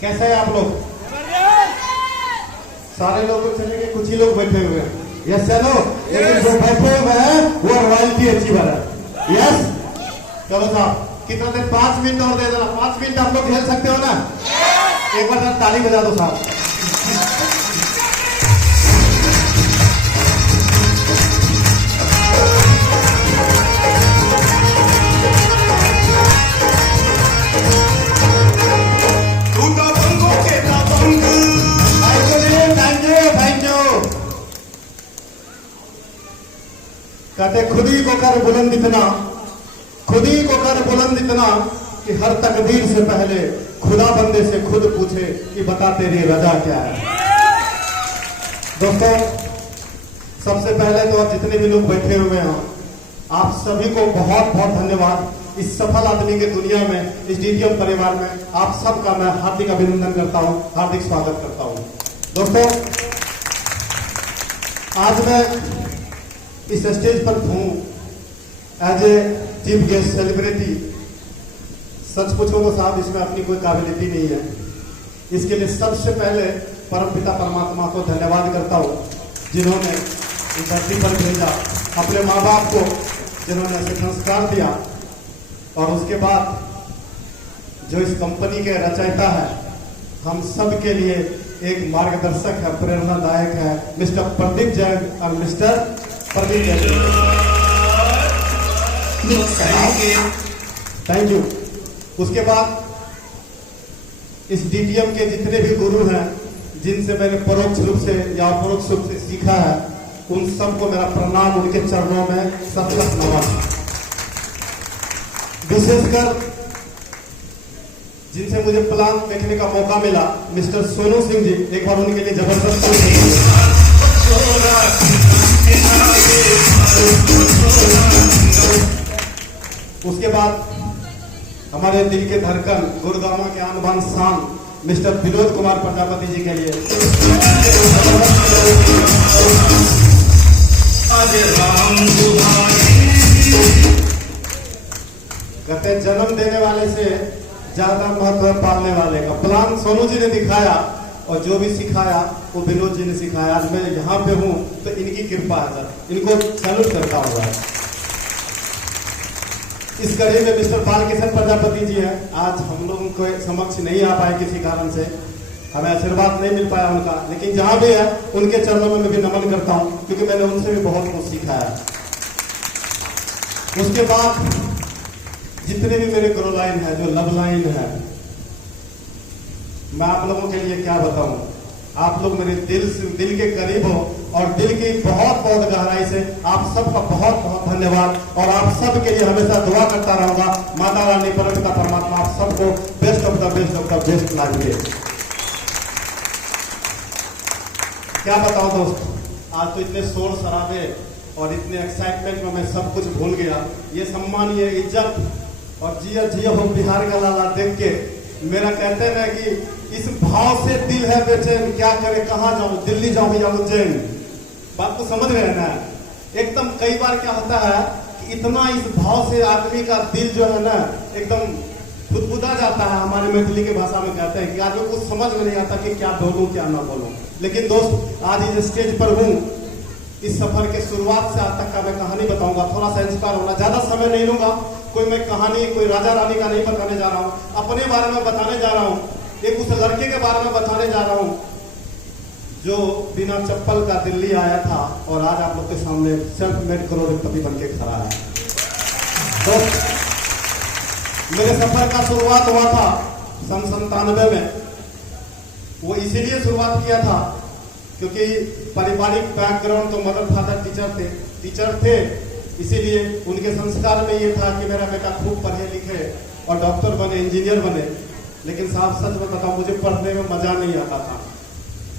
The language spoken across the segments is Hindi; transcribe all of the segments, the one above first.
कैसे हैं आप लोग? सारे लोग तो चलेंगे, कुछ ही लोग बैठे हुए हैं। यस चलो, लेकिन जो बैठे हुए हैं वो रॉयल्टी अचीवर है। यस चलो साहब, कितना देर? 5 मिनट और दे देना। 5 मिनट आप लोग झेल सकते हो ना? एक बार ताली बजा दो साहब। कहते खुद ही को कर बुलंद इतना, खुद ही को कर बुलंद इतना कि हर तकदीर से पहले खुदा बंदे से खुद पूछे कि बता तेरी रजा क्या है। दोस्तों, सबसे पहले तो आप जितने भी लोग बैठे हुए हैं, आप सभी को बहुत बहुत धन्यवाद। इस सफल आदमी के दुनिया में, इस डीटीएम परिवार में आप सबका मैं हार्दिक अभिनंदन करता हूं, हार्दिक स्वागत करता हूं। दोस्तों, आज मैं इस स्टेज पर हूं as a chief guest celebrity. सच पूछो तो साहब, इसमें अपनी कोई काबिलियत नहीं है। इसके लिए सबसे पहले परमपिता परमात्मा को धन्यवाद करता हूं, जिन्होंने इस धरती पर भेजा, अपने माँ बाप को जिन्होंने ऐसे संस्कार दिया, और उसके बाद जो इस कंपनी के रचयिता है, हम सब के लिए एक मार्गदर्शक है, प्रेरणादायक है, मिस्टर प्रदीप जैन और mister Pradeep Jain. Thank you. उसके बाद इस डीटीएम के जितने भी गुरु हैं, जिनसे मैंने परोक्ष रूप से या अपरोक्ष रूप से सीखा है, उन सबको मेरा प्रणाम, उनके चरणों में सत नमन। विशेषकर जिनसे मुझे प्लांट देखने का मौका मिला, मिस्टर सोनू सिंह जी, एक बार उनके लिए जबरदस्त। उसके बाद हमारे दिल के धड़कन, गुरुगामा के आन बान शान, मिस्टर विनोद कुमार प्रजापति जी के लिए। कहते जन्म देने वाले से ज्यादा महत्व है पालने वाले का। प्लान सोनू जी ने दिखाया, और जो भी सिखाया वो विनोद जी ने सिखाया। आज मैं यहाँ पे हूँ तो इनकी कृपा है सर, इनको सैल्यूट करता हुआ है। इस कड़ी में मिस्टर बालकिशन प्रजापति जी हैं। आज हम लोगों को समक्ष नहीं आ पाए, किसी कारण से हमें आशीर्वाद नहीं मिल पाया उनका, लेकिन जहां भी है उनके चरणों में मैं भी नमन करता हूं, क्योंकि मैंने उनसे भी बहुत कुछ सीखा है। उसके बाद जितने भी मेरे ग्रो लाइन है, जो लव लाइन है, मैं आप लोगों के लिए क्या बताऊं। आप लोग मेरे दिल के करीब हो, और दिल की बहुत बहुत गहराई से आप सबका बहुत बहुत धन्यवाद। और आप सब के लिए हमेशा दुआ करता रहूंगा। माता रानी, परमपिता परमात्मा आप सबको best of the best life दे। क्या बताऊं दोस्त, आज तो इतने शोर शराबे और इतने एक्साइटमेंट में मैं सब कुछ भूल गया। ये सम्मान, ये इज्जत और जिया जिया हो बिहार का लाला देख के मेरा कहते हैं ना कि इस भाव से दिल है बेचैन, क्या करे, कहाँ जाऊं, दिल्ली जाऊं या उज्जैन। बात को समझ रहे हैं ना? एकदम कई बार क्या होता है कि इतना इस भाव से आदमी का दिल जो है ना एकदम खुदबुदा जाता है। हमारे मैथिली की भाषा में कहते हैं कि आदमी कुछ समझ में नहीं आता कि क्या बोलूं क्या ना बोलूं। लेकिन दोस्त, आज इस स्टेज पर हूं, इस सफर के शुरुआत से आज तक का मैं कहानी बताऊंगा। थोड़ा सा इंस्पायर होना, ज्यादा समय नहीं लूंगा। कोई मैं कहानी कोई राजा रानी का नहीं बताने जा रहा हूँ, अपने बारे में बताने जा रहा हूँ। एक उस लड़के के बारे में बताने जा रहा हूँ जो बिना चप्पल का दिल्ली आया था, और आज आप लोग के सामने सेल्फ मेड करोड़पति बन के खड़ा है। तो मेरे सफर का शुरुआत हुआ था सन 97 में। वो इसीलिए शुरुआत किया था क्योंकि पारिवारिक बैकग्राउंड तो मदर फादर टीचर थे, इसीलिए उनके संस्कार में ये था कि मेरा बेटा खूब पढ़े लिखे और डॉक्टर बने, इंजीनियर बने। लेकिन साहब सच में बताऊं, मुझे पढ़ने में मजा नहीं आता था,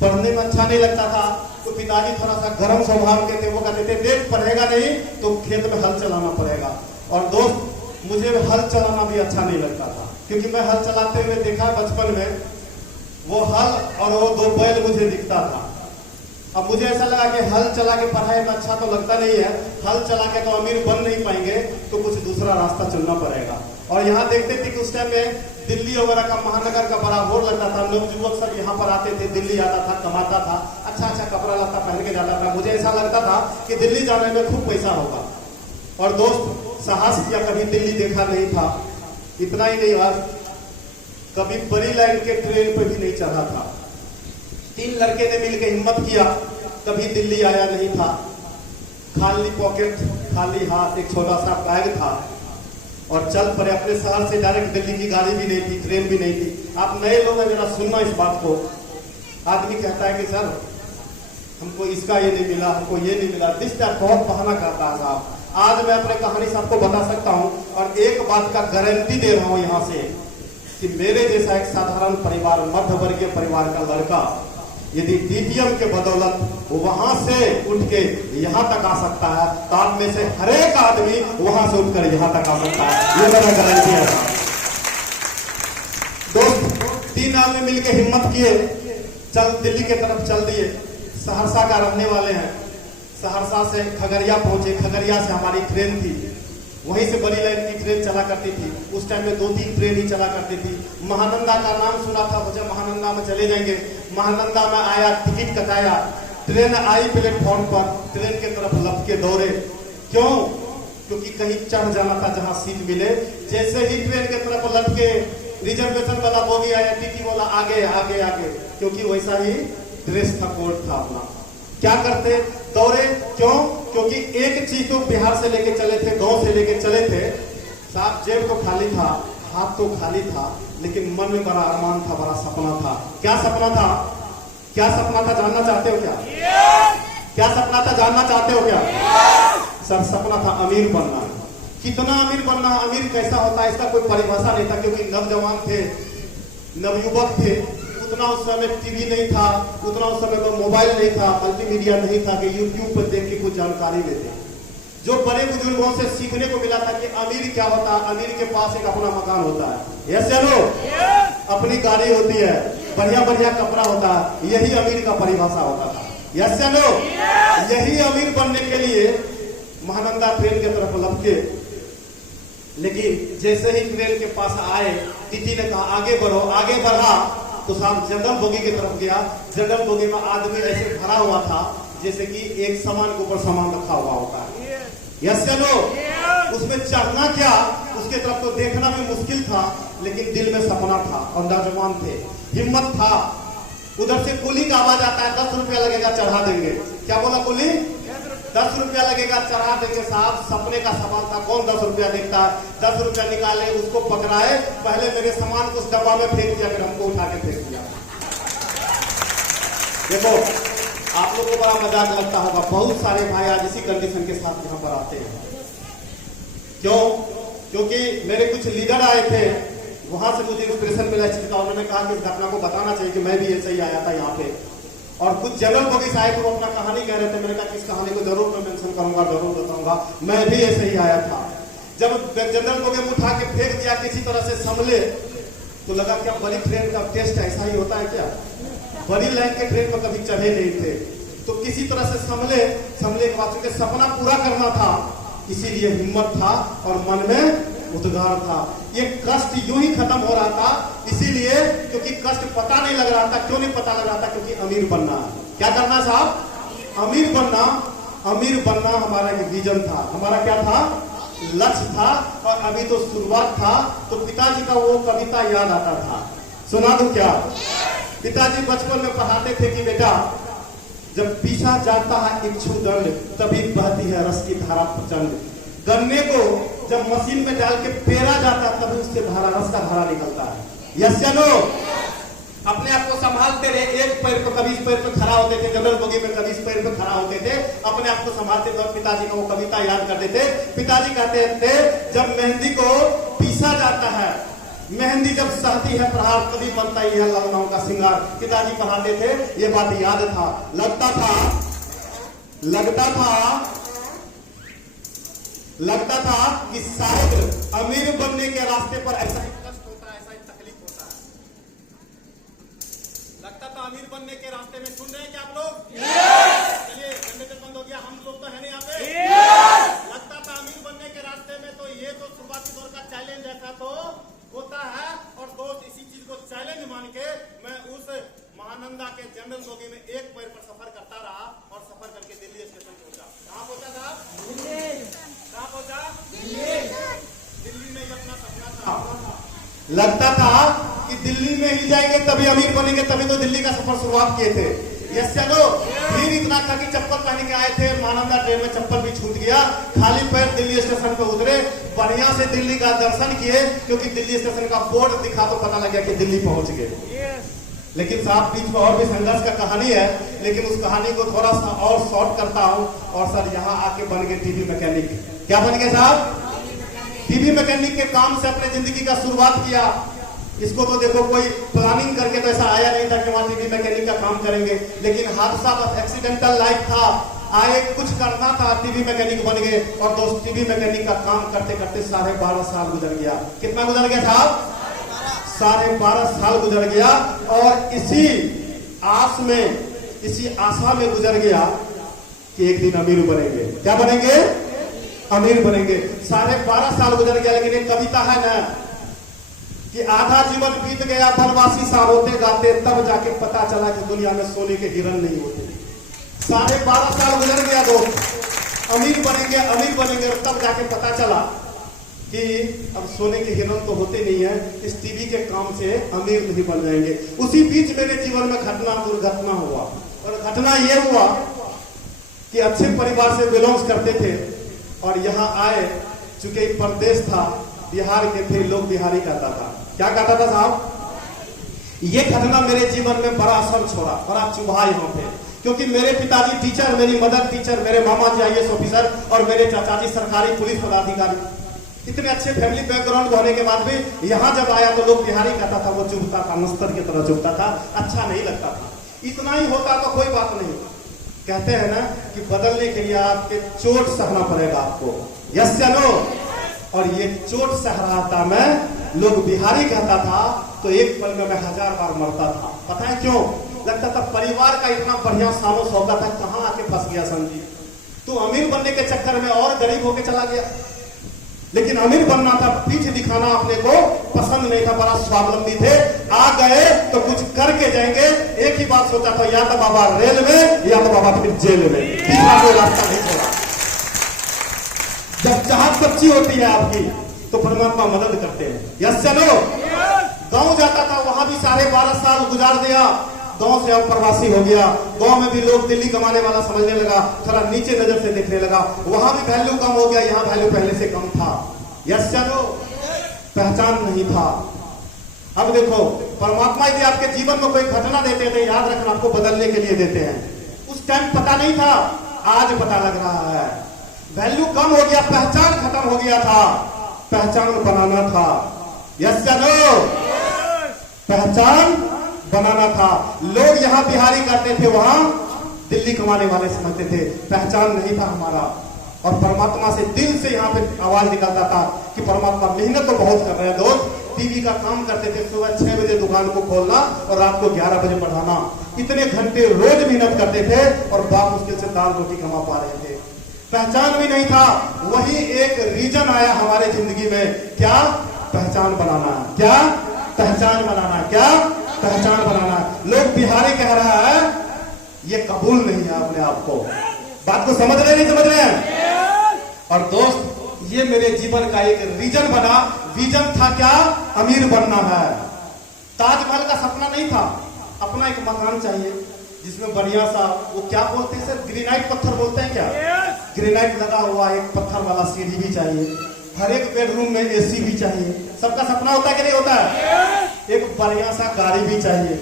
पढ़ने में अच्छा नहीं लगता था। तो पिताजी थोड़ा सा गर्म स्वभाव के थे, वो कहते थे देख पढ़ेगा नहीं तो खेत में हल चलाना पड़ेगा। और दोस्त, मुझे हल चलाना भी अच्छा नहीं लगता था, क्योंकि मैं हल चलाते हुए देखा बचपन में, वो हल और वो 2 बैल मुझे दिखता था। अब मुझे ऐसा लगा कि हल चला के पढ़ाई में अच्छा तो लगता नहीं है, हल चला के तो अमीर बन नहीं पाएंगे, तो कुछ दूसरा रास्ता चुनना पड़ेगा। और यहाँ देखते थे कि उस टाइम में दिल्ली वगैरह का महानगर का बड़ा होड़ लगता था, लोग युवक सब यहाँ पर आते थे, दिल्ली आता था, कमाता था, अच्छा अच्छा कपड़ा लत्ता पहन के जाता था। मुझे ऐसा लगता था कि दिल्ली जाने में खूब पैसा होगा। और दोस्त साहस किया, कभी दिल्ली देखा नहीं था। इतना ही नहीं, आज कभी बड़ी लाइन के ट्रेन पर भी नहीं चढ़ा था। 3 लड़के ने मिलकर हिम्मत किया, कभी दिल्ली आया नहीं था। खाली पॉकेट, खाली हाथ, एक छोटा सा बैग था और चल पड़े अपने शहर से। डायरेक्ट दिल्ली की गाड़ी भी नहीं थी, ट्रेन भी नहीं थी। आप नए लोग हैं, मेरा सुनना इस बात को। आदमी कहता है कि सर हमको इसका ये नहीं मिला, हमको ये नहीं मिला, दिस टाइप बहुत बहाना करता है साहब। आज मैं अपने कहानी सबको बता सकता हूँ और एक बात का गारंटी दे रहा हूँ यहाँ से कि मेरे जैसा एक साधारण परिवार, मध्य वर्गीय परिवार का लड़का यदि डीटीएम के बदौलत वहां से उठ के यहां तक आ सकता है, तो आप में से हर एक आदमी वहां से उठकर यहां तक आ सकता है। ये मेरा गारंटी है। दोस्त 3 आदमी मिलकर हिम्मत किए, चल दिल्ली की तरफ चल दिए। सहरसा का रहने वाले हैं, सहरसा से खगड़िया पहुंचे। खगड़िया से हमारी ट्रेन थी, वहीं से बड़ी लाइन की ट्रेन चला करती थी। उस टाइम में 2-3 ट्रेन ही चला करती थी। महानंदा का नाम सुना था, मुझे महानंदा में चले जाएंगे। महानंदा में आया, टिकट कटाया, ट्रेन आई प्लेटफॉर्म पर, ट्रेन के तरफ लपके दौड़े। क्यों? क्योंकि कहीं चढ़ जाना था जहां सीट मिले। जैसे ही ट्रेन के तरफ लपके, रिजर्वेशन वाला बोगी आया, टीटी बोला आगे आगे आगे, क्योंकि वैसा ही ड्रेस था, कोड था अपना। क्या करते? दौड़े। क्यों? क्योंकि एक चीज तो बिहार से लेके चले थे, गांव से लेके चले थे साहब। जेब तो खाली था, हाथ तो खाली था, लेकिन मन में बड़ा अरमान था, बड़ा सपना था। क्या सपना था? क्या सपना था जानना चाहते हो क्या? क्या सपना था जानना चाहते हो क्या? सर सपना था अमीर बनना। कितना अमीर बनना, अमीर कैसा होता है इसका कोई परिभाषा नहीं था, क्योंकि नवजवान थे, नवयुवक थे। उतना उस समय टीवी नहीं था, उतना उस समय में मोबाइल नहीं था, मल्टीमीडिया नहीं था कि यूट्यूब पर देख के कुछ जानकारी लेते। जो बड़े बुजुर्गों से सीखने को मिला था कि अमीर क्या होता है। अमीर के पास एक अपना मकान होता है, यस चलो, अपनी गाड़ी होती है, बढ़िया बढ़िया कपड़ा होता है, यही अमीर का परिभाषा होता था। यस चलो, यही अमीर बनने के लिए महानंदा ट्रेन की तरफ लपके। लेकिन जैसे ही ट्रेन के पास आए, टीटी ने कहा आगे बढ़ो। आगे बढ़ा तो साहब जनरल बोगी की तरफ गया। जनरल बोगी में आदमी ऐसे भरा हुआ था जैसे कि एक सामान के ऊपर सामान रखा हुआ होता है। यस चलो, उसमें चढ़ना क्या, उसके तरफ तो देखना भी मुश्किल था, लेकिन दिल में सपना था और नौजवान थे, हिम्मत था। उधर से कुली का आवाज आता है, 10 रुपया लगेगा चढ़ा देंगे। क्या बोला कुली? 10 रुपया लगेगा चढ़ा देंगे। साहब सपने का सवाल था, कौन 10 रुपया देता है? 10 रुपया निकाले, उसको पकड़ाए, पहले मेरे सामान को उस डब्बा में फेंक दिया, फिर हमको उठा के फेंक दिया। देखो आप लोग को बड़ा मजाक लगता होगा, बहुत सारे भाई आज इसी कंडीशन के साथ यहाँ पर आते हैं। क्यों? क्योंकि मेरे कुछ लीडर आए थे, वहां से मुझे इंस्पिरेशन मिला इस चीज का। उन्होंने कहा कि इस घटना को बताना चाहिए कि मैं भी ऐसे ही आया था यहाँ पे। और कुछ जनरल बोगी से आए थे, वो अपना कहानी कह रहे थे। मैंने कहा कि इस कहानी को जरूर मैं मेंशन करूंगा, जरूर बताऊंगा, मैं भी ऐसे ही आया था। जब जनरल बोगी उठा के फेंक दिया किसी तरह से संभले, तो लगा क्या बड़ी ट्रेन का टेस्ट ऐसा ही होता है क्या? बड़ी लाइन के ट्रेन पर कभी चढ़े नहीं थे, तो किसी तरह से संभले के बाद चूंकि सपना पूरा करना था, इसीलिए हिम्मत था और मन में उद्गार था। ये कष्ट यूं ही खत्म हो रहा था, इसीलिए क्योंकि कष्ट पता नहीं लग रहा था। क्यों नहीं पता लग रहा था? क्योंकि अमीर बनना। क्या करना साहब? अमीर बनना। अमीर बनना हमारा एक विजन था, हमारा क्या था? लक्ष्य था। और अभी तो शुरुआत था। तो पिताजी का वो कविता याद आता था, सुना दूं क्या? पिताजी बचपन में पढ़ाते थे कि बेटा जब पीछा जाता है इच्छु दंड, तभी बहती है रस की धारा प्रचंड। गन्ने को जब मशीन में डाल के पेरा जाता है, तभी उससे धारा, रस का धारा निकलता है। यस चलो, अपने आप को संभालते रहे। एक पैर पर, कभी इस पैर पर खड़ा होते थे, जनरल बोगी में कभी इस पैर पर खड़ा होते थे, अपने आप को संभालते थे और पिताजी का वो कविता याद करते थे। पिताजी कहते थे जब मेहंदी को पीसा जाता है, मेहंदी जब सहती है प्रहार, तभी बनता ही है ललनाओं का श्रृंगार। पिताजी पढ़ाते थे, ये बात याद था। लगता था कि शायद अमीर बनने के रास्ते पर ऐसा ही कष्ट होता है, ऐसा ही तकलीफ होता है। लगता था अमीर बनने के रास्ते में, सुन रहे हैं क्या आप लोग? चलिए जनरेटर बंद हो गया, हम लोग तो है नहीं यहाँ पे। लगता था अमीर बनने के रास्ते में, तो ये तो शुरुआती दौर का चैलेंज ऐसा तो होता है। और दोस्त इसी चीज को चैलेंज मान के मैं उस महानंदा के जनरल बोगी में एक पैर पर सफर करता रहा और सफर करके दिल्ली स्टेशन पहुंचा। कहाँ पहुंचा था? कहाँ पहुंचा? दिल्ली में ही अपना सपना था। लगता था कि दिल्ली में ही जाएंगे तभी अमीर बनेंगे, तभी तो दिल्ली का सफर शुरुआत किए थे। यस चलो, फिर इतना था कि चप्पल पहन के आए थे, महानंदा ट्रेन में चप्पल भी छूट गया, खाली पैर दिल्ली स्टेशन पे उतरे, बढ़िया से दिल्ली का दर्शन किए, क्योंकि दिल्ली स्टेशन का बोर्ड दिखा तो पता लग गया कि दिल्ली पहुंच गए। लेकिन साथ बीच में और भी संघर्ष का कहानी है, लेकिन उस कहानी को थोड़ा सा और शॉर्ट करता हूं। और सर यहाँ आके बन गए टीवी मैकेनिक। क्या बन गए साहब? टीवी मैकेनिक के काम से अपने जिंदगी का शुरुआत किया। इसको तो देखो कोई प्लानिंग करके तो ऐसा आया नहीं था कि वहां टीवी मैकेनिक का काम करेंगे, लेकिन हादसा बस एक्सीडेंटल लाइफ था। आए कुछ करना था, टीवी मैकेनिक बन गए। और दोस्त टीवी मैकेनिक का काम करते करते 12.5 साल गुजर गया। कितना गुजर गया साहब? 12.5 साल गुजर गया। और इसी आस में, इसी आशा में गुजर गया कि एक दिन अमीर बनेंगे। क्या बनेंगे? अमीर बनेंगे। 12.5 साल गुजर गया। लेकिन एक कविता है ना कि आधा जीवन बीत गया वनवासी सा रोते गाते, तब जाके पता चला कि दुनिया में सोने के हिरन नहीं होते। 12.5 साल गुजर गया दोस्त, अमीर बनेंगे अमीर बनेंगे, और तब जाके पता चला कि अब सोने के हिरन तो होते नहीं है, इस टीवी के काम से अमीर नहीं बन जाएंगे। उसी बीच मेरे जीवन में दुर्घटना हुआ। और घटना यह हुआ कि अच्छे परिवार से बिलोंग्स करते थे और यहाँ आए, चूंकि प्रदेश था, बिहार के थे, लोग बिहारी कहता था। क्या कहता था साहब? ये घटना मेरे जीवन में बड़ा असर छोड़ा, बड़ा चुभा यहाँ पे। क्योंकि मेरे पिताजी टीचर, मेरी मदर टीचर, मेरे मामा जी IAS ऑफिसर और मेरे चाचा जी सरकारी पुलिस पदाधिकारी। इतने अच्छे फैमिली बैकग्राउंड होने के बाद भी यहाँ जब आया तो लोग बिहारी कहता था, वो चुभता था, मस्तर की तरह चुभता था, अच्छा नहीं लगता था। इतना ही होता तो कोई बात नहीं। कहते हैं ना कि बदलने के लिए आपके चोट सहना पड़ेगा आपको। यस चलो। और ये चोट सह रहा था मैं, लोग बिहारी कहता था तो एक पल में मैं 1000 बार मरता था। पता है क्यों? लगता था परिवार का इतना बढ़िया सामो सौदा था, कहां आके फंस गया समझी। तू अमीर बनने के चक्कर में और गरीब होके चला गया। लेकिन अमीर बनना था, पीठ दिखाना अपने को पसंद नहीं था, बड़ा स्वावलंबी थे। आ गए तो कुछ करके जाएंगे। एक ही बात सोचा था, या तो बाबा रेल में या तो बाबा फिर जेल में, तीसरा कोई रास्ता नहीं छोड़ा। जब चाहत सच्ची होती है आपकी तो परमात्मा मदद करते हैं। यस चलो। गांव जाता था, वहां भी 12.5 साल गुजार दिया। गांव से अब प्रवासी हो गया। गांव में भी लोग दिल्ली कमाने वाला समझने लगा, थोड़ा नीचे नजर से देखने लगा। वहां भी वैल्यू कम हो गया, यहाँ वैल्यू पहले से कम था। यस चलो। पहचान नहीं था। अब देखो, परमात्मा यदि आपके जीवन में कोई घटना देते हैं तो याद रखना, आपको बदलने के लिए देते हैं। उस टाइम पता नहीं था, आज पता लग रहा है। वैल्यू कम हो गया, पहचान खत्म हो गया था, पहचान बनाना था। यस चलो। पहचान बनाना था। लोग यहाँ बिहारी करते थे, वहां दिल्ली कमाने वाले समझते थे। पहचान नहीं था हमारा। और परमात्मा से दिल से यहाँ पे आवाज निकलता था कि परमात्मा मेहनत तो बहुत कर रहे हैं दोस्त। टीवी का काम करते थे, सुबह 6 बजे दुकान को खोलना और रात को 11 बजे बढ़ाना। इतने घंटे रोज मेहनत करते थे और बाप मुश्किल से दाल रोटी कमा पा रहे थे। पहचान भी नहीं था। वही एक रीजन आया हमारे जिंदगी में, क्या? पहचान बनाना। क्या? पहचान बनाना। क्या? पहचान बनाना। लोग बिहारी कह रहा है, ये कबूल नहीं है अपने आप को। बात को समझ रहे नहीं समझ रहे हैं? और दोस्त, ये मेरे जीवन का एक रीजन बना। विजन था क्या? अमीर बनना है। ताजमहल का सपना नहीं था, अपना एक मकान चाहिए जिसमें बढ़िया सा, वो क्या बोलते हैं सर, ग्रेनाइट पत्थर बोलते हैं क्या? ग्रेनाइट लगा हुआ एक पत्थर वाला सीढ़ी भी चाहिए। हर एक बेडरूम में AC भी चाहिए। सबका सपना होता है कि नहीं होता है? एक बढ़िया सा गाड़ी भी चाहिए।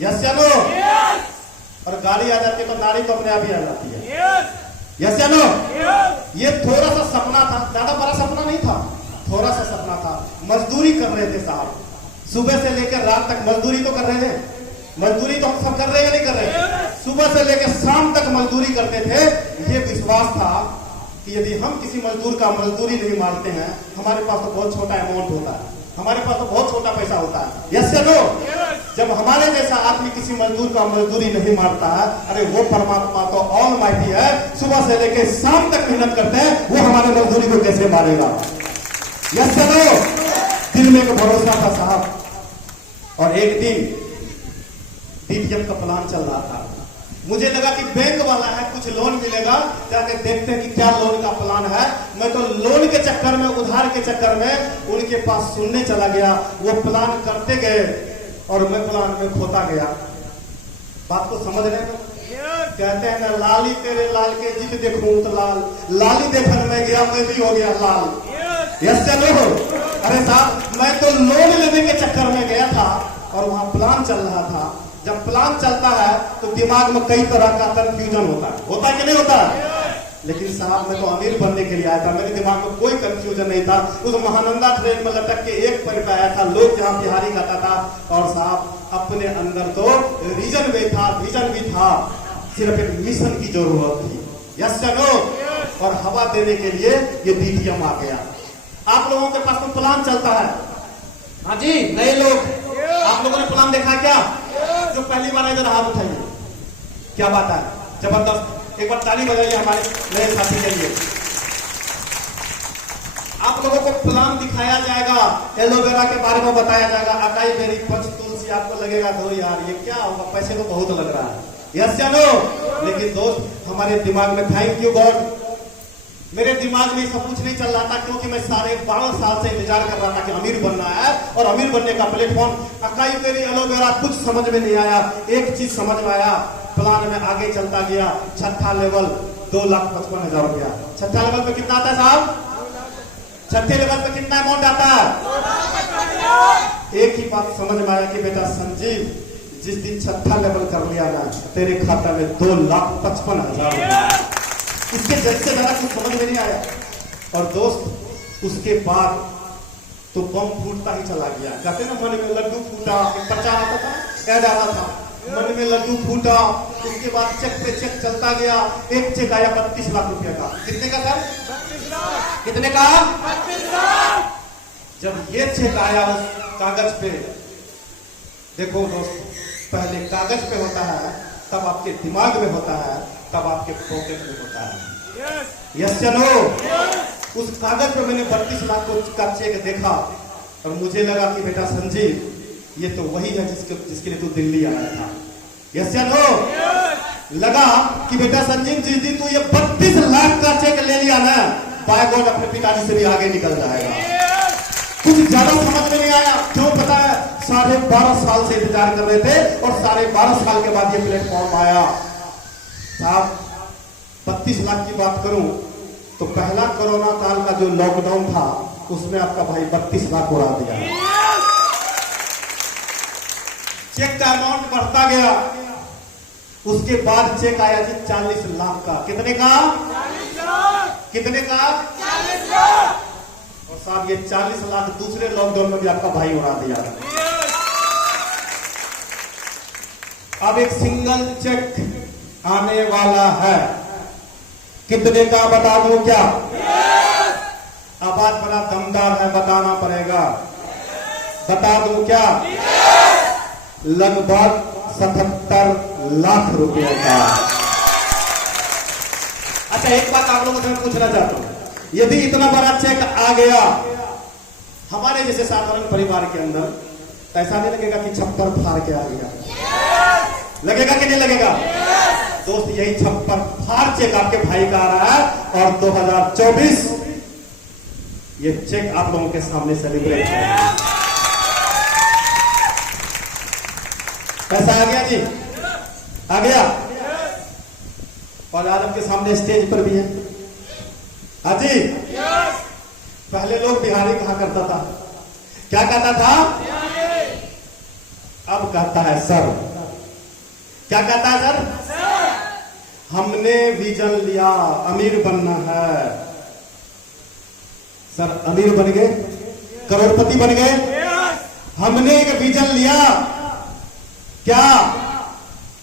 यस चलो। और गाड़ी आ जाती है तो नारी तो अपने आप ही आ जाती है। यस चलो। ये थोड़ा सा सपना था, ज्यादा बड़ा सपना नहीं था, थोड़ा सा सपना था। मजदूरी कर रहे थे साहब, सुबह से लेकर रात तक मजदूरी तो कर रहे थे। मजदूरी तो हम सब कर रहे हैं या नहीं कर रहे? सुबह से लेकर शाम तक मजदूरी करते थे। ये विश्वास था कि यदि हम किसी मजदूर का मजदूरी नहीं मारते हैं, हमारे पास तो बहुत छोटा अमाउंट होता है, हमारे पास तो बहुत छोटा पैसा होता है। यस चलो। जब हमारे जैसा आदमी किसी मजदूर का मजदूरी नहीं मारता है, अरे वो परमात्मा तो ऑलमाइटी है, सुबह से लेकर शाम तक मेहनत करते हैं, वो हमारे मजदूरी को कैसे मारेगा? यस चलो, दिल में एक भरोसा था साहब। और एक दिन डीटीएम का प्लान चल रहा था, मुझे लगा कि बैंक वाला है, कुछ लोन मिलेगा, जाके देखते हैं कि क्या लोन का प्लान है। मैं तो लोन के चक्कर में, उधार के चक्कर में उनके पास सुनने चला गया। वो प्लान करते गए और मैं प्लान में खोता गया। बात को समझ रहे हो? कहते हैं ना, लाली तेरे लाल के जित देखूं तो लाल, लाली देखने में गया मैं भी हो गया लाल। यस चलो। अरे साहब, मैं तो लोन लेने के चक्कर में गया था और वहां प्लान चल रहा था। जब प्लान चलता है तो दिमाग में कई तरह का कंफ्यूजन होता है कि नहीं होता? लेकिन साहब, मैं तो अमीर बनने के लिए आया था, मेरे दिमाग में कोई कंफ्यूजन नहीं था। उस महानंदा ट्रेन में लटक के एक पैर पे आया था, लोग जहां बिहारी कहता था। और साहब, अपने अंदर तो रीजन भी था, विजन भी था, सिर्फ एक मिशन की जरूरत थी। यस चलो। और हवा देने के लिए ये डीटीएम आ गया। आप लोगों के पास तो प्लान चलता है। हाँ जी, नए लोग, आप लोगों ने प्लान देखा क्या? जो पहली बार इधर हाथ उठाइए। क्या बात है, जबरदस्त। एक बार ताली बजाइए हमारे नए साथी के लिए। आप लोगों को प्लान दिखाया जाएगा, एलोवेरा के बारे में बताया जाएगा, अकाई बेरी, पंच तुलसी। आपको लगेगा तो यार ये क्या होगा, पैसे तो बहुत लग रहा है। यस चलो। लेकिन दोस्त, हमारे दिमाग में, थैंक यू गॉड, मेरे दिमाग में सब कुछ नहीं चल रहा था, क्योंकि मैं सारे 12 साल से इंतजार कर रहा था कि अमीर बनना है और अमीर बनने का प्लेटफॉर्म, अकाई बेरी, एलोवेरा, कुछ समझ में नहीं आया। एक चीज समझ में आया, प्लान में आगे चलता गया। छठा लेवल 2,55,000 रुपया। छठा लेवल पे कितना आता है साहब? छठे लेवल पे कितना अमाउंट आता है? एक ही बात समझ में आया कि बेटा संजीव, जिस दिन छठा लेवल कर लिया ना, तेरे खाता में 2,55,000 रुपया। इसके जैसे ज्यादा कुछ समझ में नहीं आया। और दोस्त, उसके बाद तो बम फूटता ही चला गया। कहते ना, मन में लड्डू फूटा, एक प्रचार आता था, कह जा रहा था, मन में लड्डू फूटा। उसके बाद चेक पे चेक चलता गया। एक चेक आया 32 लाख रुपए का। कितने का सर? 32 लाख। कितने का? 32 लाख। जब ये चेक आया उस कागज पे, देखो दोस्त, पहले कागज पे होता है, तब आपके दिमाग में होता है, तब आपके पॉकेट में होता है। यस चलो। उस कागज पे मैंने 32 लाख का चेक देखा और मुझे लगा कि बेटा संजीव, ये तो वही है जिसके लिए तू दिल्ली आया था। यस चलो। लगा कि बेटा संजीव, जिस दिन तू ये 32 लाख का चेक ले लिया ना, बाय गॉड अपने पिताजी से भी आगे निकल जाएगा। कुछ ज्यादा समझ में नहीं आया। क्यों पता है? 12.5 साल से इंतजार कर रहे थे और 12.5 साल के बाद ये प्लेटफॉर्म आया। साहब, 32 लाख की बात करूं तो पहला कोरोना काल का जो लॉकडाउन था, उसमें आपका भाई 32 लाख उड़ा दिया। चेक का अमाउंट बढ़ता गया। उसके बाद चेक आया जी 40 लाख का। कितने का? 40 लाख। कितने का? 40 लाख। और साहब, ये 40 लाख दूसरे लॉकडाउन में भी आपका भाई उड़ा दिया। अब एक सिंगल चेक आने वाला है। कितने का बता दूं क्या? अब बात बड़ा दमदार है, बताना पड़ेगा। बता दूं क्या? लगभग 77 लाख रुपए का। अच्छा, एक बात आप लोगों से मैं पूछना चाहता हूं, यदि इतना बड़ा चेक आ गया हमारे जैसे साधारण परिवार के अंदर, तो ऐसा नहीं लगेगा कि छप्पर फाड़ के आ गया? लगेगा कि नहीं लगेगा? दोस्त, यही छप्पर फाड़ चेक आपके भाई का आ रहा है और 2024 ये चेक आप लोगों के सामने सेलिब्रेट करेंगे। पैसा आ गया जी, आ गया। और आज आपके सामने स्टेज पर भी है। हाँ जी। पहले लोग बिहारी कहा करता था, क्या कहता था? अब कहता है सर। क्या कहता है सर? हमने विजन लिया, अमीर बनना है। सर, अमीर बन गए, करोड़पति बन गए। हमने एक विजन लिया, क्या?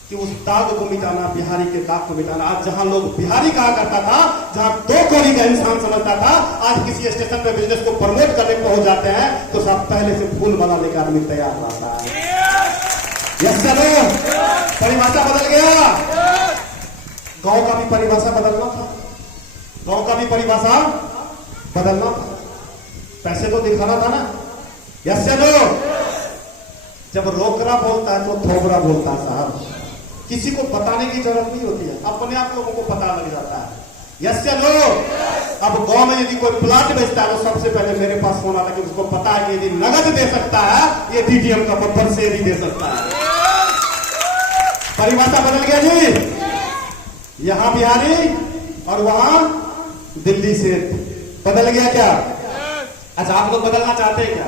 कि उस दाग को मिटाना, बिहारी के दाग को मिटाना। आज जहां लोग बिहारी कहा करता था, जहां 2 कौड़ी का इंसान समझता था, आज किसी स्टेशन पे बिजनेस को प्रमोट करने पहुंच जाते हैं तो सब पहले से फूल वाला लेकर आदमी तैयार रहता है। यस चलो। परिभाषा बदल गया। गांव का भी परिभाषा बदलना था, गांव का भी परिभाषा बदलना था। पैसे तो दिखाना था ना, यस या नो? जब रोकरा बोलता है तो थोबरा बोलता है साहब, किसी को बताने की जरूरत नहीं होती है, अपने आप लोगों को पता लग जाता है, यस या नो? अब गांव में यदि कोई प्लाट बेचता है तो सबसे पहले मेरे पास फोन आता है कि उसको पता है कि यदि नगद दे सकता है ये डीटीएम का पत्थर से भी दे सकता है। परिभाषा बदल गया जी, यहां बिहारी और वहां दिल्ली से बदल गया क्या? अच्छा, आप लोग बदलना चाहते हैं क्या?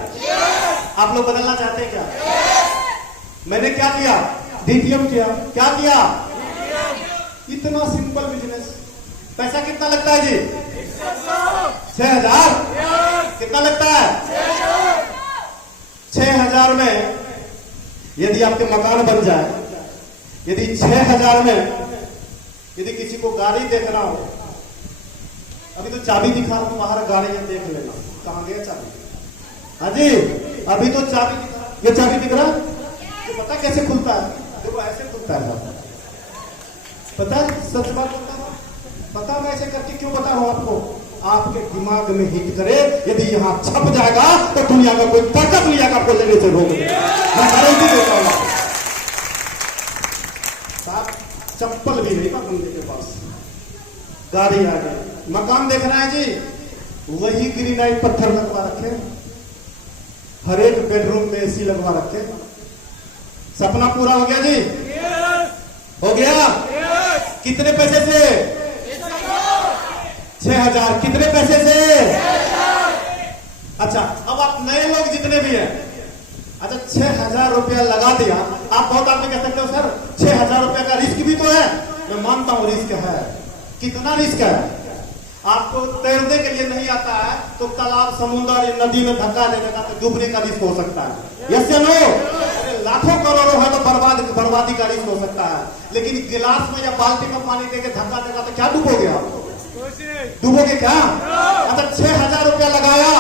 आप लोग बदलना चाहते हैं क्या? मैंने क्या किया? डीटीएम किया। क्या किया? इतना सिंपल बिजनेस। पैसा कितना लगता है जी? 6,000। कितना लगता है? 6,000 में यदि आपके मकान बन जाए, यदि 6,000 में यदि किसी को गाड़ी देखना हो, अभी तो चाबी दिखा रहा हूं बाहर, गाड़ी ये देख लेना, कहां गया चाबी? हाँ जी, अभी तो चाबी दिखा, ये चाबी दिख रहा, ये पता कैसे खुलता है? देखो ऐसे खुलता है, पता है? सच बात बता रहा हूं, पता मैं ऐसे करके क्यों बता रहा हूं आपको? आपके दिमाग में हिट करे, यदि यहां छप जाएगा तो दुनिया में कोई ताकत नहीं आएगा आपको लेने से रोक देगा, मैं गारंटी देता हूं। साहब चप्पल भी नहीं था बंदे के पास, गाड़ी आ गई, मकान देख रहे हैं जी, वही ग्रेनाइट पत्थर लगवा रखे, हर एक बेडरूम में एसी लगवा रखे। सपना पूरा हो गया जी? हो गया? कितने पैसे से? 6,000। कितने पैसे से? अच्छा, अब आप नए लोग जितने भी हैं, अच्छा 6,000 रुपया लगा दिया। आप बहुत आदमी कह सकते हो सर 6,000 रुपया का रिस्क भी तो है। मैं मानता हूं रिस्क है। कितना रिस्क है? आपको तैरने के लिए नहीं आता है तो तालाब, समुद्र या नदी में धक्का देने का, तो डूबने का रिस्क हो सकता है, यस या नो? लाखों करोड़ों है तो बर्बादी का रिस्क हो सकता है, लेकिन गिलास में या बाल्टी में पानी देके धक्का देगा तो क्या डूबोगे आप? डूबोगे क्या? अच्छा 6,000 रुपया लगाया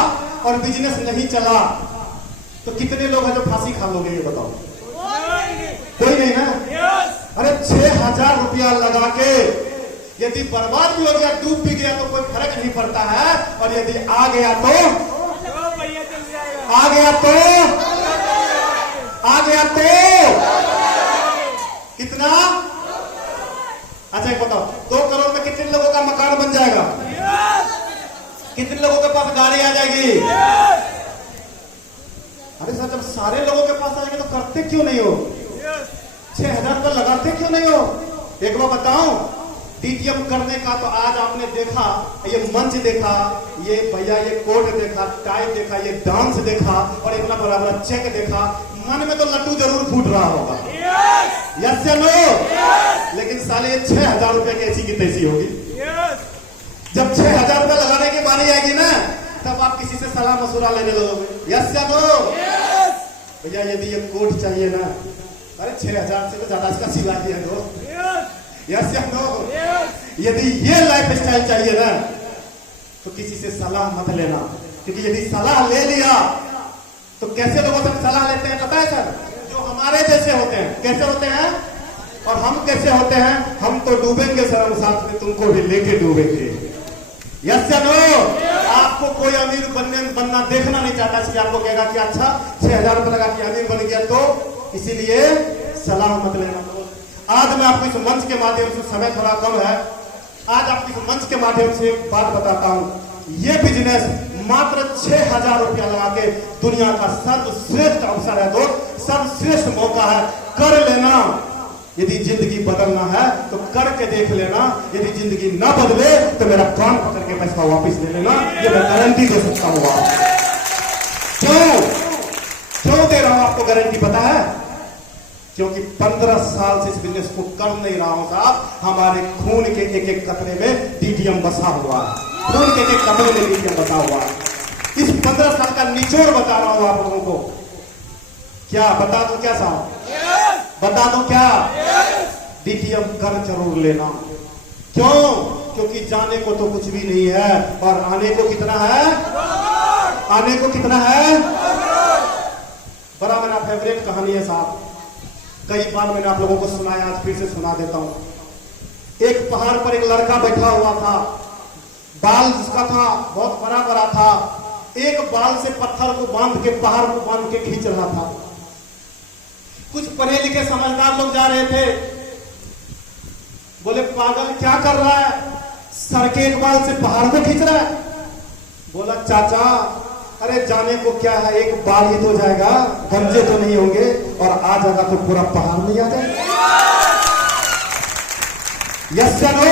और बिजनेस नहीं चला तो कितने लोग हैं जो फांसी खा लोगे, ये बताओ? कोई नहीं ना? अरे 6,000 रुपया लगा के यदि बर्बाद भी हो गया, डूब भी गया तो कोई फर्क नहीं पड़ता है, और यदि आ गया तो आ गया तो आ गया तो कितना? अच्छा एक बताओ, 2 करोड़ में कितने लोगों का मकान बन जाएगा? कितने लोगों के पास गाड़ी आ जाएगी? अरे सर जब सारे लोगों के पास आ जाएगी तो करते क्यों नहीं हो? 6,000 रुपया लगाते क्यों नहीं हो? एक बार बताओ, डीटीएम करने का तो आज आपने देखा, ये मंच देखा, ये भैया ये कोट देखा, टाई देखा, ये डांस देखा और इतना बराबर चेक देखा, मन में तो लड्डू जरूर फूट रहा होगा, यस या नो? लेकिन साले 6,000 रुपए की ऐसी की तैसी होगी। जब 6,000 रुपए लगाने की बारी आएगी ना, तब आप किसी से सलाह मशुरा लेने लगोगे, यस या नो? भैया यदि ये कोट चाहिए ना, अरे 6,000 से तो ज्यादा इसका सिलाई है दोस्त, यस या नो? यदि ये लाइफ स्टाइल चाहिए ना तो किसी से सलाह मत लेना, क्योंकि यदि सलाह ले लिया तो कैसे लोगों से सलाह लेते हैं पता है सर? जो हमारे जैसे होते हैं। कैसे होते हैं? और हम कैसे होते हैं? हम तो डूबेंगे सर, हम साथ में तुमको भी लेके डूबेंगे, यस या नो? आपको कोई अमीर बनना देखना नहीं चाहता, इसलिए आपको कहेगा कि अच्छा 6,000 रुपए लगा के अमीर बन गया, तो इसीलिए सलाह मत लेना। आज मैं आपको इस मंच के माध्यम से, समय थोड़ा कम है, आज आपको इस मंच के माध्यम से एक बात बताता हूं। ये बिजनेस मात्र 6,000 रुपया लगा के दुनिया का सर्वश्रेष्ठ अवसर है दोस्त, सर्वश्रेष्ठ मौका है, कर लेना। यदि जिंदगी बदलना है तो करके देख लेना, यदि जिंदगी ना बदले तो मेरा कान पकड़ के पैसा वापस ले लेना, ये मैं गारंटी दे सकता हूं। क्यों दे रहा हूं आपको गारंटी पता है? क्योंकि 15 साल से इस बिजनेस को कर नहीं रहा हूं साहब, हमारे खून के एक कतरे में डीटीएम बसा हुआ है, खून के एक कतरे में डीटीएम बसा हुआ है। इस 15 साल का निचोड़ बता रहा हूं आप लोगों को। क्या बता दूं? क्या साहब बता दूं क्या? डीटीएम कर जरूर लेना। क्यों? क्योंकि जाने को तो कुछ भी नहीं है, और आने को कितना है? आने को कितना है? बड़ा मेरा फेवरेट कहानी है साहब, कई बार मैंने आप लोगों को सुनाया, आज फिर से सुना देता हूं। एक पहाड़ पर एक लड़का बैठा हुआ था, बाल जिसका था बहुत बड़ा बड़ा था, एक बाल से पत्थर को बांध के, पहाड़ को बांध के खींच रहा था। कुछ पढ़े लिखे समझदार लोग जा रहे थे, बोले पागल क्या कर रहा है, सर के एक बाल से पहाड़ को खींच रहा है। बोला चाचा अरे जाने को क्या है, एक बाल ही तो जाएगा, गंजे तो नहीं होंगे, और आ जाएगा तो पूरा पहाड़ नहीं आ जाएगा। यस या नो?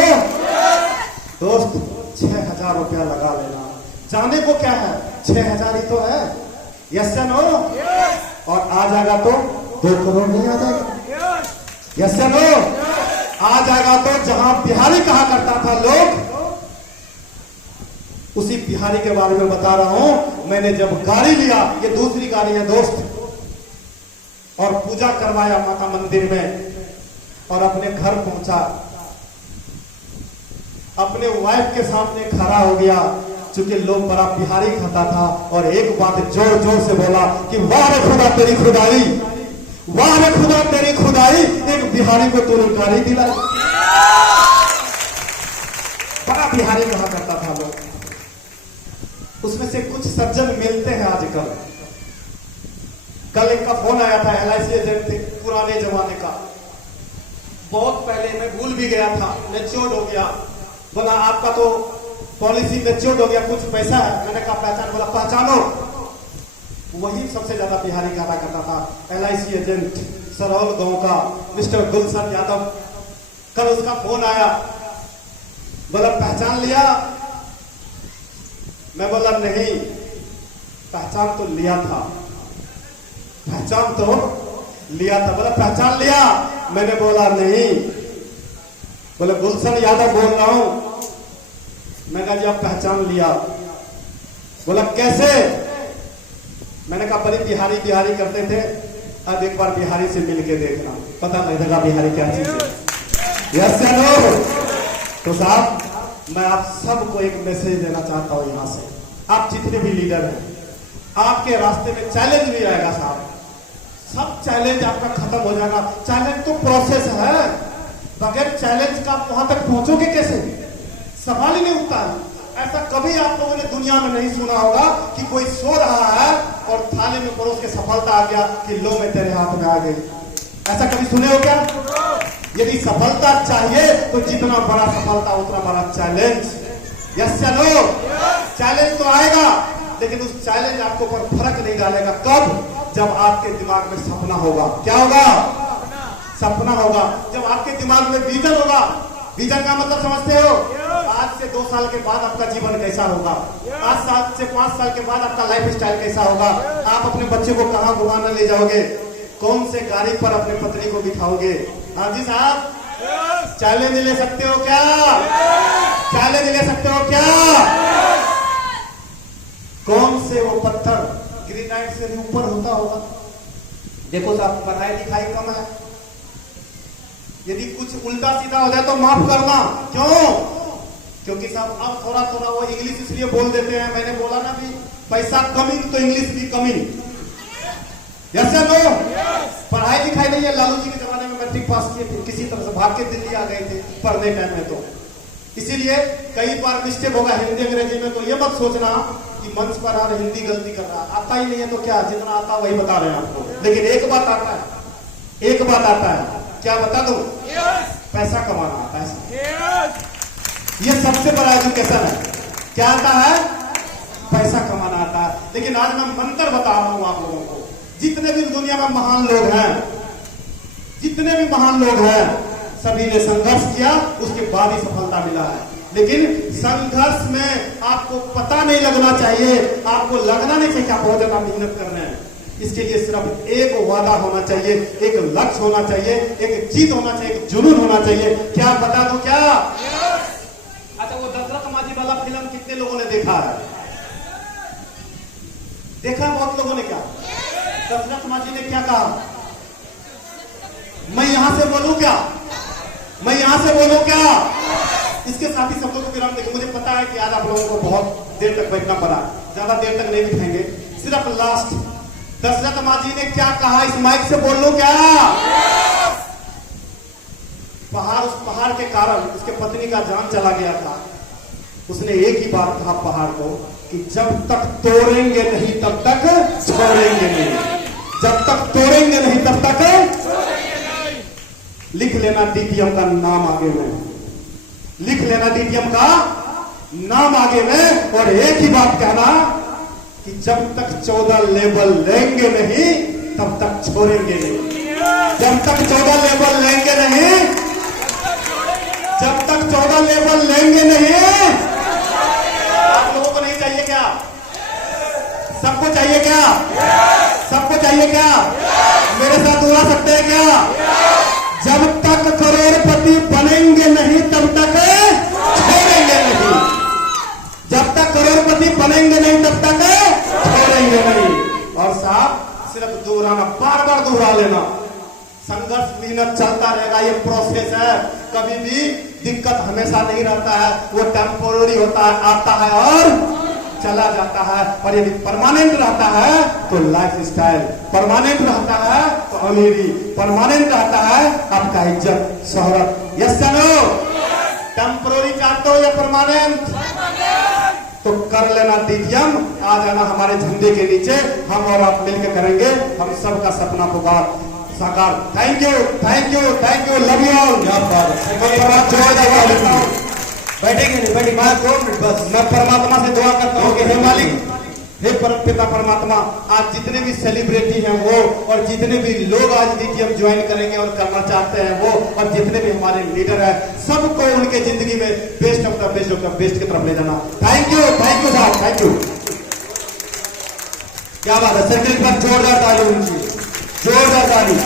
दोस्त 6,000 रुपया लगा लेना, जाने को क्या है, 6,000 ही तो है। यस या नो? और आ जाएगा तो 2 करोड़ नहीं आ जाएगा। यस या नो? आ जाएगा तो जहां बिहारी कहा करता था लोग, उसी बिहारी के बारे में बता रहा हूं। मैंने जब गाड़ी लिया, ये दूसरी गाड़ी है दोस्त, और पूजा करवाया माता मंदिर में, और अपने घर पहुंचा, अपने वाइफ के सामने खड़ा हो गया, चूंकि लोग बड़ा बिहारी खाता था, और एक बात जोर जोर से बोला कि वाह रे खुदा तेरी खुदाई, वाह रे खुदा तेरी खुदाई, एक बिहारी को तूने गाड़ी दिलाई। बड़ा बिहारी कहा करता था लोग। उसमें से कुछ सज्जन मिलते हैं आजकल। कल एक का फोन आया था, LIC एजेंट थे, पुराने जमाने का, बहुत पहले, मैं भूल भी गया था, मैच्योर्ड हो गया। बोला आपका तो पॉलिसी मैच्योर्ड हो गया, कुछ पैसा है। मैंने कहा पहचान? बोला पहचानो। वही सबसे ज्यादा बिहारी गाना करता था, LIC एजेंट सरौल गांव का मिस्टर गुलशन यादव। कल उसका फोन आया, बोला पहचान लिया? मैं बोला नहीं, पहचान तो लिया था, पहचान तो लिया था। बोला पहचान लिया? मैंने बोला नहीं। बोले गुलशन यादव बोल रहा हूं। मैंने कहा जी आप पहचान लिया? बोला कैसे? मैंने कहा बड़ी बिहारी बिहारी करते थे, अब एक बार बिहारी से मिलके देखना, पता लगेगा बिहारी क्या चीज है। यस या नो? तो साहब मैं आप सबको एक मैसेज देना चाहता हूं यहां से, आप जितने भी लीडर हैं, आपके रास्ते में चैलेंज भी आएगा साहब, सब चैलेंज आपका खत्म हो जाएगा। चैलेंज तो प्रोसेस है, बगैर चैलेंज का आप वहां तक पहुंचोगे कैसे? सवाल ही नहीं उठता है। ऐसा कभी आप लोगों ने दुनिया में नहीं सुना होगा कि कोई सो रहा है और थाले में परोस के सफलता आ गया कि लो मैं तेरे हाथ में आ गई। ऐसा कभी सुने हो क्या? यदि सफलता चाहिए तो जितना बड़ा सफलता उतना बड़ा चैलेंज। यस या नो? चैलेंज तो आएगा, लेकिन उस चैलेंज आपको पर फर्क नहीं डालेगा। कब? जब आपके दिमाग में सपना होगा। क्या होगा? सपना होगा। जब आपके दिमाग में विजन होगा। विजन का मतलब समझते हो? आज से 2 साल के बाद आपका जीवन कैसा होगा, 5 साल से 5 साल के बाद आपका लाइफ स्टाइल कैसा होगा, आप अपने बच्चे को कहां घुमाने ले जाओगे, कौन से गाड़ी पर अपने पत्नी को बिठाओगे। हाँ जी साहब, चैलेंज ले सकते हो क्या? चैलेंज ले सकते हो क्या? कौन से वो पत्थर ग्रेनाइट से भी ऊपर होता होगा। देखो साहब, पढ़ाई लिखाई कम है, यदि कुछ उल्टा सीधा हो जाए तो माफ करना। क्यों? क्योंकि साहब अब थोड़ा थोड़ा वो इंग्लिश इसलिए बोल देते हैं, मैंने बोला ना भी पैसा कमिंग तो इंग्लिश भी कमिंग। यस या नो? पढ़ाई लिखाई नहीं है। लालू जी के जमाने में मैट्रिक पास किए थे, किसी तरह से भाग के दिल्ली आ गए थे पढ़ने टाइम में, तो इसीलिए कई बार मिस्टेक होगा हिंदी अंग्रेजी में। तो ये मत सोचना कि मंच पर आ रहे हिंदी गलती कर रहा, आता ही नहीं है तो क्या, जितना आता वही बता रहे हैं आपको। लेकिन एक बात आता है, एक बात आता है, क्या बता दूं? पैसा कमाना आता है। ये सबसे बड़ा एजुकेशन है। क्या आता है? पैसा कमाना आता है। लेकिन आज मैं मंत्र बता रहा हूं आप लोगों को, जितने भी दुनिया में महान लोग हैं, जितने भी महान लोग हैं, सभी ने संघर्ष किया, उसके बाद ही सफलता मिला है। लेकिन संघर्ष में आपको पता नहीं लगना चाहिए, आपको लगना नहीं चाहिए कि आप बहुत ज्यादा मेहनत कर रहे हैं। इसके लिए सिर्फ एक वादा होना चाहिए, एक लक्ष्य होना चाहिए, एक जीत होना चाहिए, एक जुनून होना चाहिए। क्या बता दो क्या? अच्छा, वो दशरथ माझी वाला फिल्म कितने लोगों ने देखा है? देखा बहुत लोगों ने। क्या दशरथ माझी ने क्या कहा? मैं यहां से बोलूं क्या? मैं यहां से बोलूं क्या? इसके साथ ही सब लोगों को विराम देंगे। मुझे पता है कि आज आप लोगों को बहुत देर तक बैठना पड़ा, ज्यादा देर तक नहीं बिठाएंगे। सिर्फ लास्ट, दशरथ माझी ने क्या कहा इस माइक से बोल लो क्या? पहाड़, उस पहाड़ के कारण उसके पत्नी का जान चला गया था। उसने एक ही बात कहा पहाड़ को, कि जब तक तोड़ेंगे नहीं तब तक छोड़ेंगे नहीं, जब तक तोड़ेंगे नहीं तब तक। लिख लेना डीटीएम का नाम आगे में, लिख लेना डीटीएम का नाम आगे में। और एक ही बात कहना कि जब तक 14 लेवल लेंगे नहीं तब तक छोड़ेंगे नहीं, जब तक 14 लेवल लेंगे नहीं, जब तक 14 लेवल लेंगे नहीं। आप लोगों को नहीं चाहिए क्या? सबको चाहिए क्या? सबको चाहिए क्या? मेरे साथ दोहरा सकते हैं क्या? जब तक करोड़पति बनेंगे नहीं तब तक छोड़ेंगे नहीं, जब तक करोड़पति बनेंगे नहीं तब तक छोड़ेंगे नहीं। और साहब सिर्फ दोहराना, बार बार दोहरा लेना। संघर्ष मेहनत चलता रहेगा, ये प्रोसेस है। कभी भी दिक्कत हमेशा नहीं रहता है, वो टेम्पोररी होता है, आता है और चला जाता है। और यदि परमानेंट रहता है तो लाइफ स्टाइल, परमानेंट रहता है तो अमीरी, परमानेंट रहता है आपका इज्जत, शोहरत। यस या नो? टेम्पोररी चाहते हो या परमानेंट? तो कर लेना डीटीएम, आ जाना हमारे झंडे के नीचे, हम और आप मिलकर करेंगे हम सबका सपना पुकार साकार। Thank you, thank you, thank you, love you all. बैठेंगे नहीं, बैठे 2 मिनट बस। मैं परमात्मा से दुआ करता हूँ कि हे मालिक, हे परम पिता परमात्मा, आज जितने भी सेलिब्रिटी हैं वो, और जितने भी लोग आज डीटीएम ज्वाइन करेंगे और करना चाहते हैं वो, और जितने भी हमारे लीडर हैं, सबको उनके जिंदगी में best of the best of the best की तरफ ले जाना। थैंक यू साहब, थैंक यू। क्या बात है, सेक्रेटरी पर जोरदार ताली उनकी, जोरदार ताली।